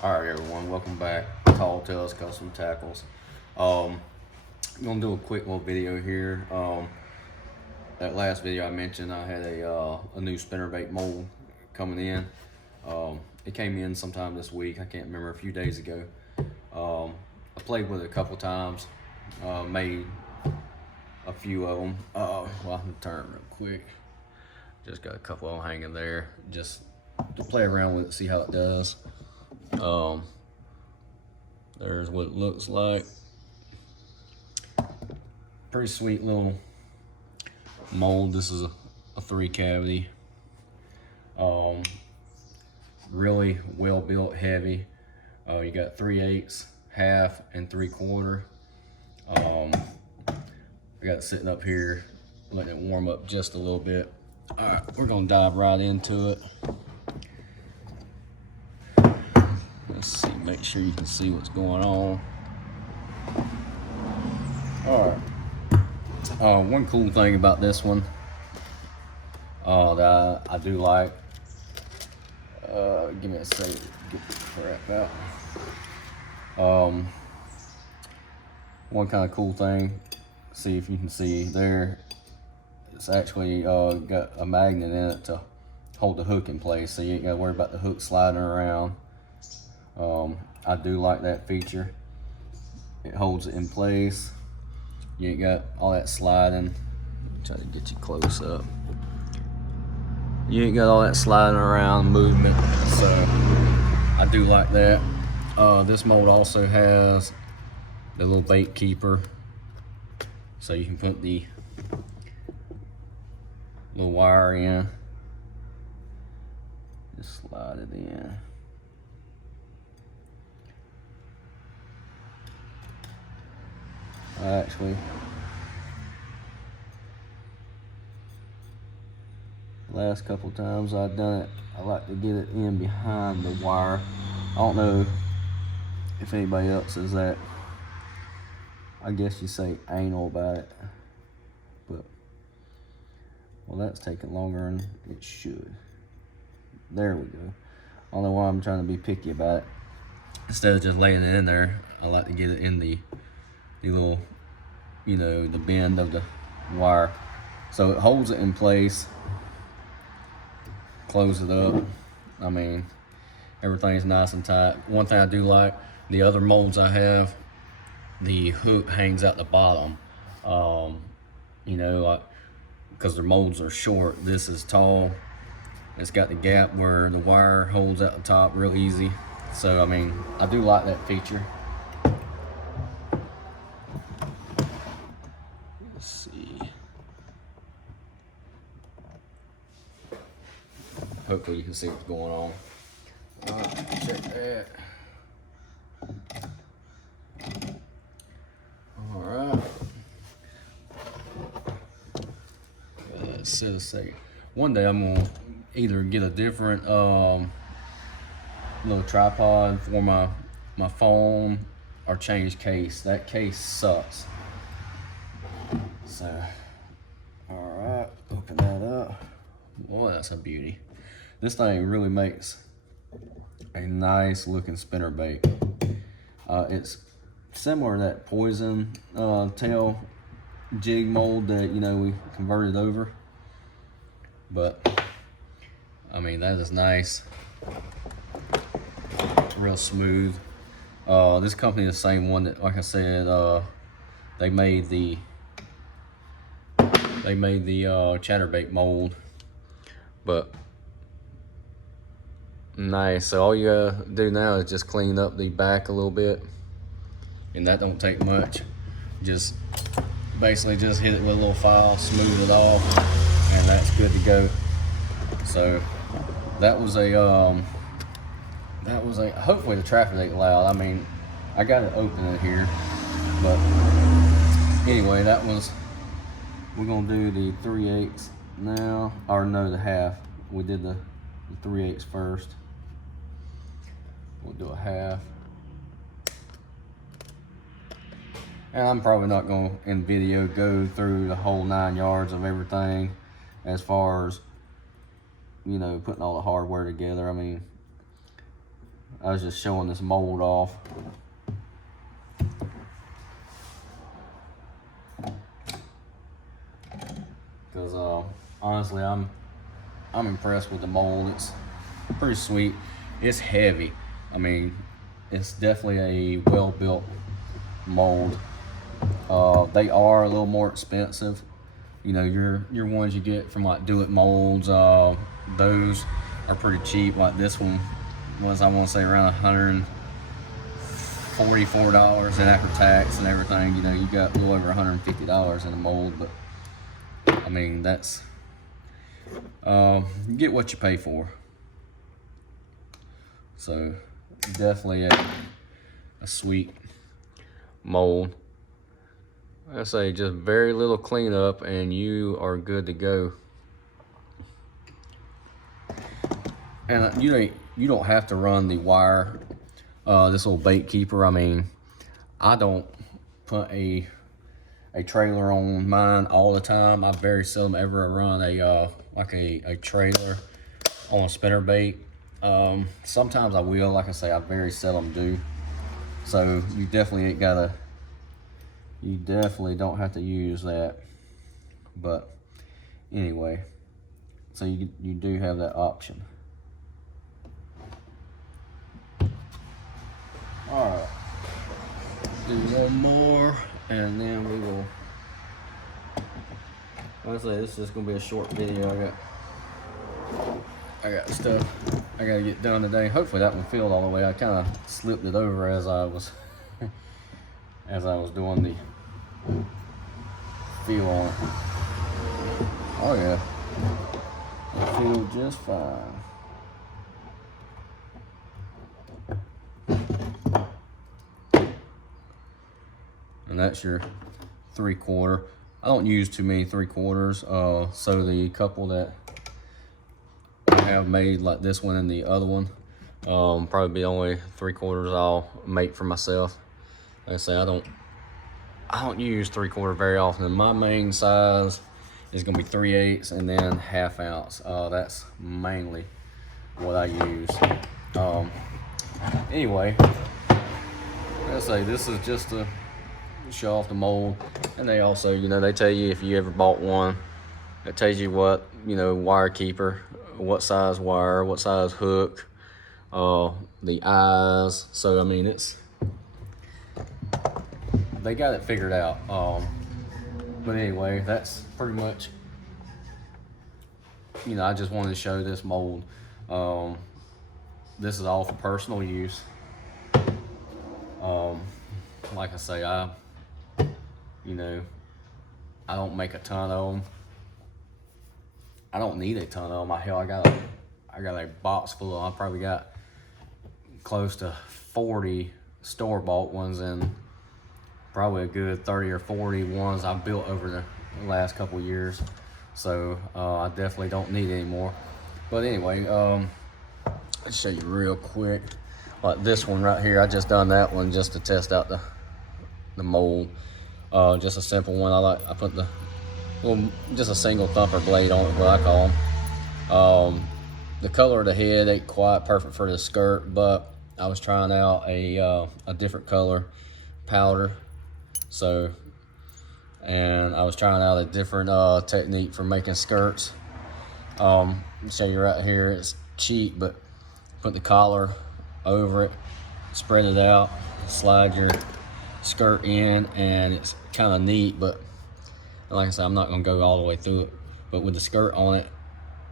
All right, everyone, welcome back. Tall Tales Custom Tackles. I'm gonna do a quick little video here. That last video I mentioned, I had a new spinnerbait mold coming in. It came in sometime this week. I can't remember, a few days ago. I played with it a couple times. Made a few of them. Well, I'm gonna turn it real quick. Just got a couple of them hanging there, just to play around with it, see how it does. There's what it looks like. Pretty sweet little mold. This is a 3 cavity. Really well built, heavy. You got 3/8, half, and 3/4. I got it sitting up here, letting it warm up just a little bit. All right, we're gonna dive right into it. Let's see, make sure you can see what's going on. All right. One cool thing about this one that I do like. Give me a second to get the crap out. One kind of cool thing. See if you can see there. It's actually got a magnet in it to hold the hook in place, so you ain't got to worry about the hook sliding around. I do like that feature. It holds it in place. You ain't got all that sliding. Try to get you close up. You ain't got all that sliding around movement, so I do like that. This mold also has the little bait keeper, so you can put the little wire in. Just slide it in. Actually, last couple times I've done it, I like to get it in behind the wire. I don't know if anybody else is that, I guess you say, anal about it, but well, that's taking longer than it should. There we go. I don't know why I'm trying to be picky about it. Instead of just laying it in there, I like to get it in the little, the bend of the wire, so it holds it in place. Close it up. I mean, everything's nice and tight. One thing I do like, the other molds I have, the hook hangs out the bottom. Like, because their molds are short. This is tall. It's got the gap where the wire holds out the top real easy. So I mean, I do like that feature. Let's see. Hopefully you can see what's going on. Alright, check that. Alright. Let's set a second. One day I'm gonna either get a different little tripod for my phone, or change case. That case sucks. So, alright, open that up. Boy, that's a beauty. This thing really makes a nice looking spinnerbait. It's similar to that poison tail jig mold that we converted over, but I mean, that is nice, real smooth. This company is the same one that, like I said, they made the chatterbait mold, but nice. So all you gotta do now is just clean up the back a little bit, and that don't take much. Just basically just hit it with a little file, smooth it off, and that's good to go. So that was a hopefully the traffic ain't loud. I mean, I got it open in here, but anyway, we're gonna do the 3/8 now, or no, the half. We did the 3/8 first. We'll do a half. And I'm probably not going to, in video, go through the whole 9 yards of everything as far as, putting all the hardware together. I mean, I was just showing this mold off. Because honestly, I'm impressed with the mold. It's pretty sweet. It's heavy. I mean, it's definitely a well-built mold. They are a little more expensive. You know, your ones you get from like Do It Molds, those are pretty cheap. Like this one was, I want to say, around $144, and after tax and everything, you know, you got a little over $150 in a mold. But I mean, that's you get what you pay for. So definitely a sweet mold. I say just very little cleanup and you are good to go. And you don't have to run the wire, this little bait keeper. I mean, I don't put a trailer on mine all the time. I very seldom ever run a trailer on a spinnerbait. Sometimes I will, like I say, I very seldom do. So you definitely don't have to use that. But anyway, so you do have that option. All right, do one more, and then we will. Like I say, this is gonna be a short video. I got stuff I gotta get done today. Hopefully that one filled all the way. I kind of slipped it over as I was doing the feel on it. Oh yeah, it feels just fine. And that's your 3/4. I don't use too many 3/4. So the couple that I have made, like this one and the other one, probably be only 3/4 I'll make for myself. Like I say, I don't use 3/4 very often. My main size is gonna be 3/8 and then 1/2 ounce. That's mainly what I use. Anyway, like I say, this is just to show off the mold. And they also, you know, they tell you if you ever bought one, it tells you what, you know, wire keeper, what size wire, what size hook, the eyes. So I mean, they got it figured out. But anyway, that's pretty much, you know, I just wanted to show this mold. This is all for personal use. Like I say, you know, I don't make a ton of them. I don't need a ton of them. Hell, I got a box full of them. I probably got close to 40 store-bought ones and probably a good 30 or 40 ones I've built over the last couple years. So I definitely don't need any more. But anyway, let's show you real quick. Like this one right here, I just done that one just to test out the mold. Just a simple one. I put just a single thumper blade on it, what I call them. The color of the head ain't quite perfect for the skirt, but I was trying out a different color powder. So, and I was trying out a different technique for making skirts. I'll show you right here. It's cheap, but put the collar over it, spread it out, slide your skirt in, and it's kind of neat. But like I said, I'm not gonna go all the way through it, but with the skirt on it,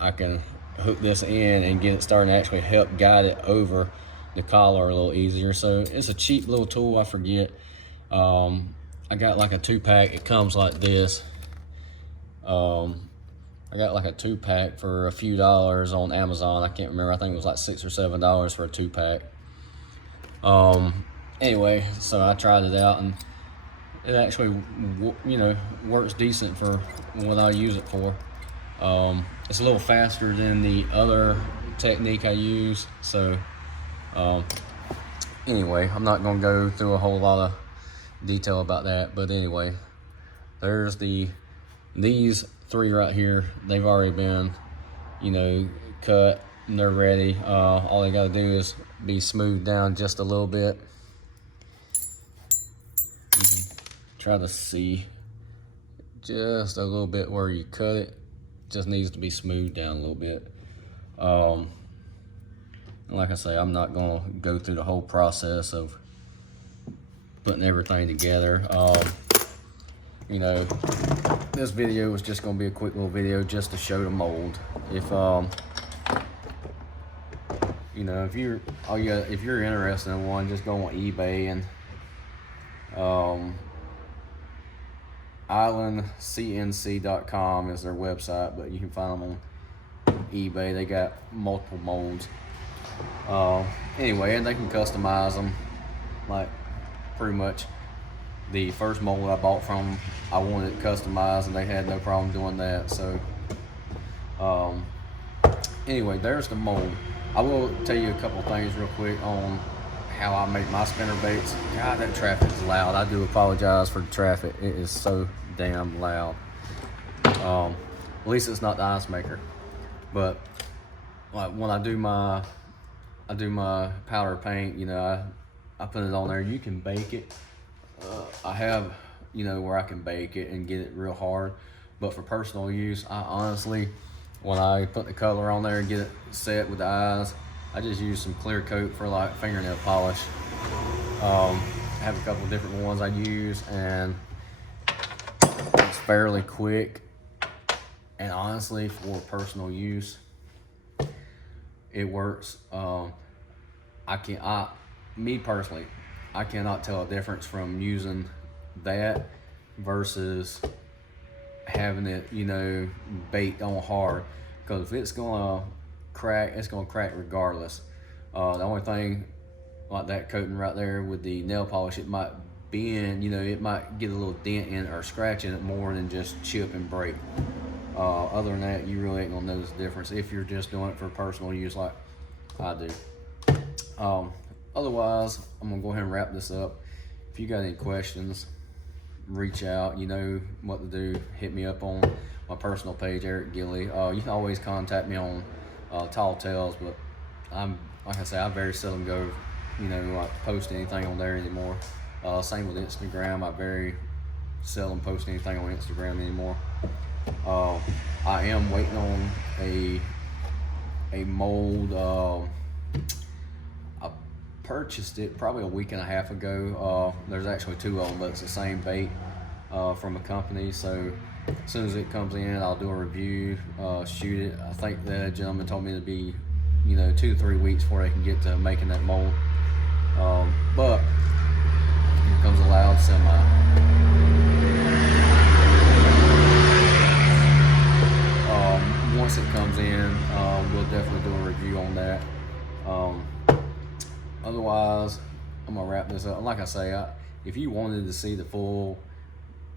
I can hook this in and get it started and actually help guide it over the collar a little easier. So it's a cheap little tool. I forget, I got like a 2-pack. It comes like this. I got like a 2-pack for a few dollars on Amazon. I can't remember. I think it was like $6 or $7 for a 2-pack. Anyway, so I tried it out, and it actually, you know, works decent for what I use it for. It's a little faster than the other technique I use. So anyway, I'm not gonna go through a whole lot of detail about that. But anyway, there's these 3 right here. They've already been, you know, cut, and they're ready. All they got to do is be smoothed down just a little bit. You can try to see just a little bit where you cut it. Just needs to be smoothed down a little bit. Like I say, I'm not gonna go through the whole process of putting everything together. You know, this video was just gonna be a quick little video just to show the mold. If you know, if you're interested in one, just go on eBay and islandcnc.com is their website, but you can find them on eBay. They got multiple molds. Anyway, and they can customize them. Like pretty much the first mold I bought from, I wanted it customized, and they had no problem doing that. So anyway, there's the mold. I will tell you a couple things real quick on how I make my spinner baits. God, that traffic is loud. I do apologize for the traffic. It is so damn loud. At least it's not the ice maker. But like when I do my powder paint, you know, I put it on there. You can bake it. I have, you know, where I can bake it and get it real hard. But for personal use, I honestly, when I put the color on there and get it set with the eyes, I just use some clear coat for like fingernail polish. I have a couple different ones I use, and it's fairly quick. And honestly, for personal use, it works. Me personally, I cannot tell a difference from using that versus having it, you know, baked on hard. Because if it's gonna crack, it's gonna crack regardless. The only thing like that coating right there with the nail polish, it might bend, you know, it might get a little dent in it or scratch in it more than just chip and break. Other than that, you really ain't gonna notice the difference if you're just doing it for personal use like I do. Otherwise, I'm gonna go ahead and wrap this up. If you got any questions, reach out. You know what to do. Hit me up on my personal page, Eric Gilly. You can always contact me on Tall Tales, but like I say, I very seldom go, you know, like post anything on there anymore. Same with Instagram. I very seldom post anything on Instagram anymore. I am waiting on a mold. I purchased it probably a week and a half ago. There's actually two of them, but it's the same bait from a company. So as soon as it comes in, I'll do a review, shoot it. I think the gentleman told me it'd be, you know, 2 to 3 weeks before they can get to making that mold. But here comes a loud semi. Once it comes in, we'll definitely do a review on that. Otherwise, I'm gonna wrap this up. Like I say, if you wanted to see the full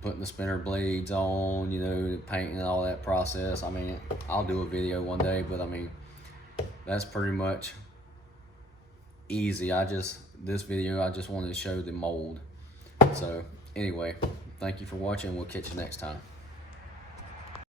putting the spinner blades on, you know, the painting and all that process, I mean, I'll do a video one day, but I mean, that's pretty much easy. This video, I just wanted to show the mold. So anyway, thank you for watching. We'll catch you next time.